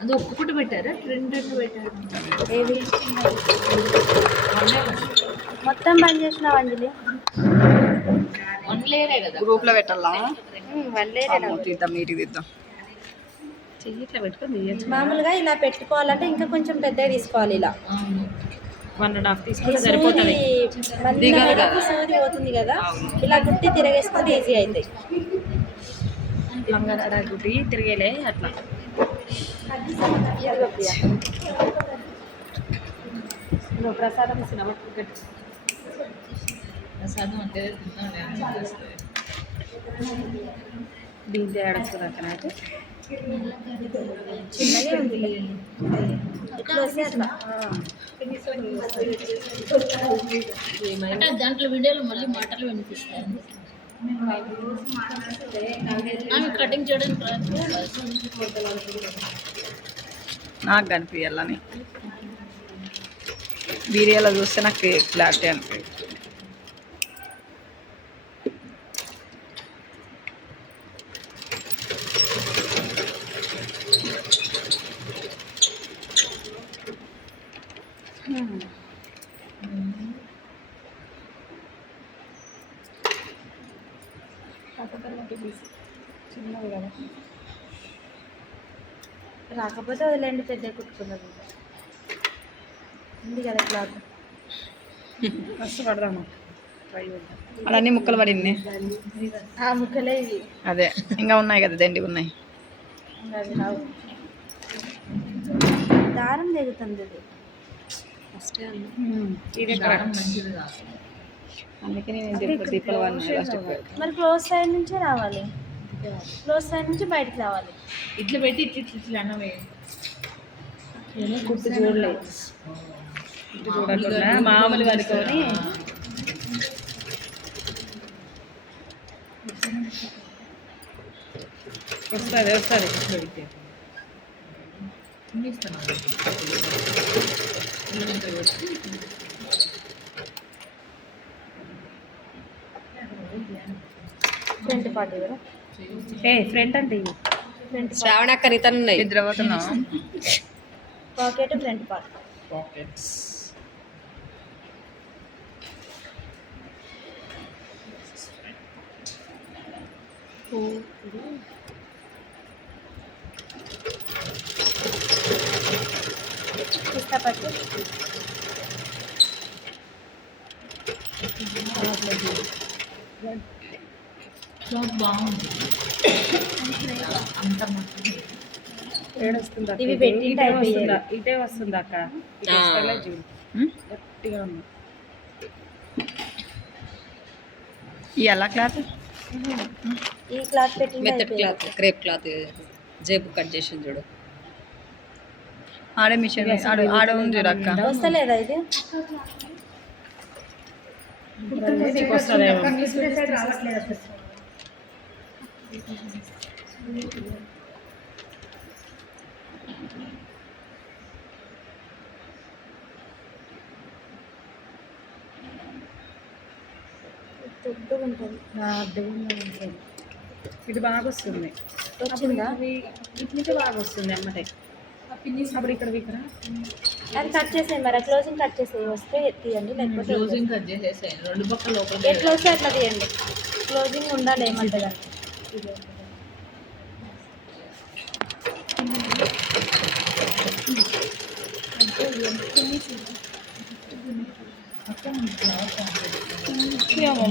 అది ఒక్కటి పెట్టారా? రెండు పెట్టారు. ఏవి మొత్తం బంద్ చేసినావు అంజలి? గ్రూప్ లో పెట్టాలా? తీద్దాం, నీటికి తీద్దాం. ఇట్లా పెట్టుకొని తీయచ్చు. మామూలుగా ఇలా పెట్టుకోవాలంటే ఇంకా కొంచెం పెద్దగా తీసుకోవాలి. ఇలా 1.5 తీసుకుంటే సరిపోతుంది. సూది పోతుంది కదా, ఇలా గుట్టి తిరగేసుకుంటే ఈజీ అవుతాయి. లంగడ గుట్టి తిరిగేలే అట్లా. ప్రసాదం ఇస్తున్నా. ప్రసాదం అంటే దీంట్లో ఏడొస్తుంది అక్కడ. చిన్నగా ఉంది అంటే దాంట్లో వీడియోలో మళ్ళీ మాటలు వినిపిస్తాయి. ఆమె కటింగ్ చేయడానికి నాకు కనిపించాలని వీడియోలో చూస్తే నాకు క్లారిటీ అనిపించింది. చిన్నది కదా, రాకపోతే వదిలేండి. పెద్ద కుట్టుకున్నది ఉంది కదా క్లాత్. కష్టపడదాము. అన్నీ ముక్కలు పడింది. ఆ ముక్కలే ఇవి. అదే ఇంకా ఉన్నాయి కదా, దండిగా ఉన్నాయి. అవి రావు. దారం తెగుతుంది ఇది. అందుకే నేను దీపాల మరి క్లోజ్ సైడ్ నుంచే రావాలి. క్లోజ్ సైడ్ నుంచి బయటకు రావాలి. ఇట్లా పెట్టి ఇట్లా అన్నవే కుట్టు చూడలేదు. చూడకుండా మామూలు వరకొని వస్తుంది. ఫ్రంట్ పార్ట్ కదా, ఫ్రంట్ అంటే ఫ్రంట్ శ్రావణక్క రితన్ ఉన్నాయి. నిద్రపోతున్నా. Pocket front part. పాకెట్స్ పిస్తా పట్టు. బాగుంది. ఇవి పెట్టి ఇటే వస్తుంది అక్క. గట్టిగా ఉంది. ఈ ఎలా క్లాత్? ఈ క్లాత్ పెట్టి మెత్తడ్ క్లాత్, క్రేప్ క్లాత్ జేబు కట్ చేసి చూడు. ఆడే మిషన్ ఆడ ఉంది అక్క. వస్తలేదా ఇది? ఇది బాగా వస్తుంది. వచ్చిందా? ఇటు నుంచి బాగా వస్తుంది అమ్మటే. అప్పుడు ఇక్కడ అది కట్ చేసేయి. మరి క్లోజింగ్ కట్ చేసేయి. వస్తే తీయండి, లేకపోతే క్లోజింగ్ కట్ చేసేసాయి. రెండు పక్కల లోపల ఎట్లా వస్తే అట్లా తీయండి. క్లోజింగ్ ఉండాలి ఏమంటదా.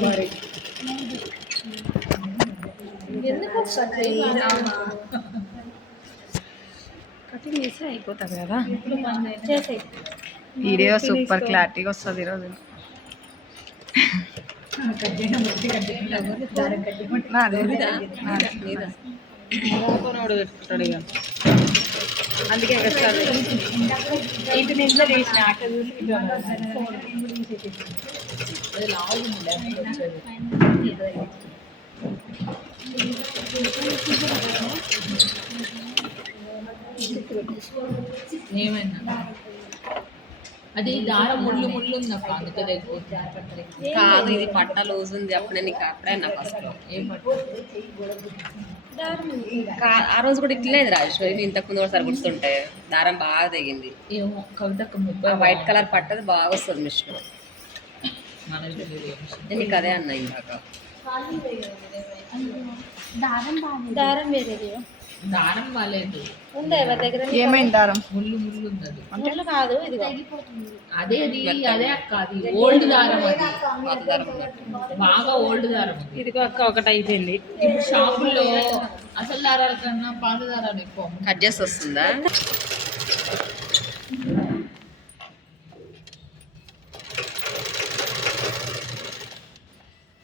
మరి కటింగ్ చేసి అయిపోతుంది కదా. చేసేయి. వీడియో సూపర్ క్లారిటీగా వస్తుంది ఈరోజు. పెట్టుకుంటాడు ఇక. అందుకే ఇంటి నుంచి తీసిన ఏమైనా అది దారం ముళ్ళు ముళ్ళు ఉంది అక్క, అందుకే తెగిపోతుంది. కాదు ఇది పట్ట లూజ్ ఉంది. అప్పుడే నీకు అప్పుడే నాకు అసలు ఏం పట్టు? ఆ రోజు కూడా ఇట్లేదు రాజేశ్వరి. ఇంతకు ముందు ఒకసారి గుర్తుంటే దారం బాగా తెగింది. ఏమో కవితక్క ముప్పై ఆ వైట్ కలర్ పట్టది బాగా వస్తుంది మిషన్. మనకి తెలియదు ఏ విషయం. నేను నీకు అదే అన్నా ఇందాక. దారం వేరేది దారం బాగాలేదు, ఉందా ఎవరి దగ్గర? ఏమైంది దారం? ముళ్ళు ముళ్ళు ఉంది అది. ముళ్ళు కాదు ఇది అదే అదే అక్క, అది ఓల్డ్ దారం, అది పాత దారం ఉన్నట్టు. బాగా ఓల్డ్ దారం అది. ఇదిగో అక్క ఒకటి అయిపోయింది. ఇప్పుడు షాపుల్లో అసలు దారాల కన్నా పాత దారాలు ఎక్కువ. కట్ చేసి వస్తుందా?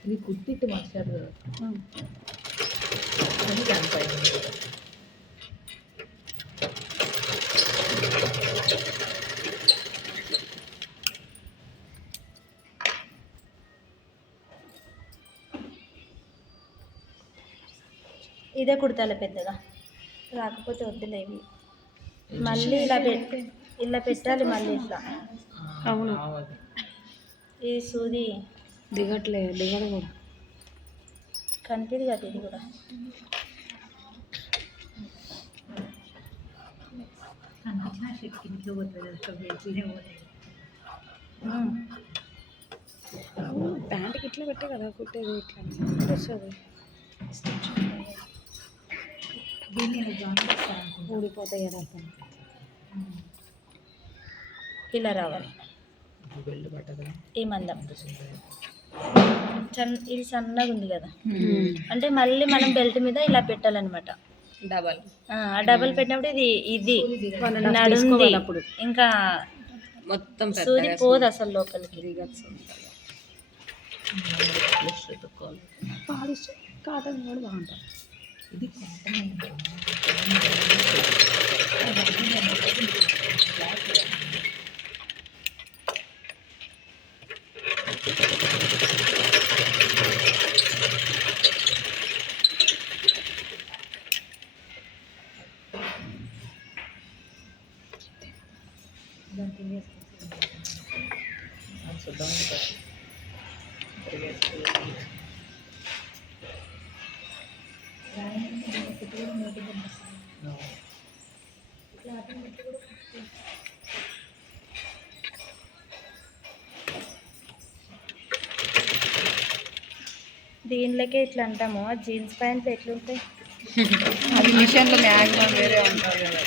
ఇది కుట్టిట్టు మార్చారు కదా అని దానిపై ఇదే కుడతాలే పెద్దగా, రాకపోతే వద్దులే ఇవి. మళ్ళీ ఇలా పెట్టాలి మళ్ళీ ఇట్లా. అవును. ఈ సూది దిగదు కూడా. కనిపిది కదా ఇది కూడా. ప్యాంట్కి ఇట్లా పెట్టే కదా కుట్టేది, ఇట్లా వస్తుంది. ఊడిపోతాయి కదా. ఇలా రావాలి బెల్ట్ పట్టదా ఈ మందం. ఇది సన్నగా ఉంది కదా, అంటే మళ్ళీ మనం బెల్ట్ మీద ఇలా పెట్టాలన్నమాట. డబల్ ఆ డబల్ పెట్టినప్పుడు ఇది నడుంది, ఇంకా మొత్తం సూది పోదు అసలు లోపలికి. పాలిష్ కాటన్ కూడా బాగుంటుంది. ఇది దీనిలోకే ఇట్లా అంటాము. ఆ జీన్స్ ప్యాంట్లు ఎట్లుంటాయి? అది మిషన్లో మ్యాక్సిమం వేరే ఉంటుంది కదా.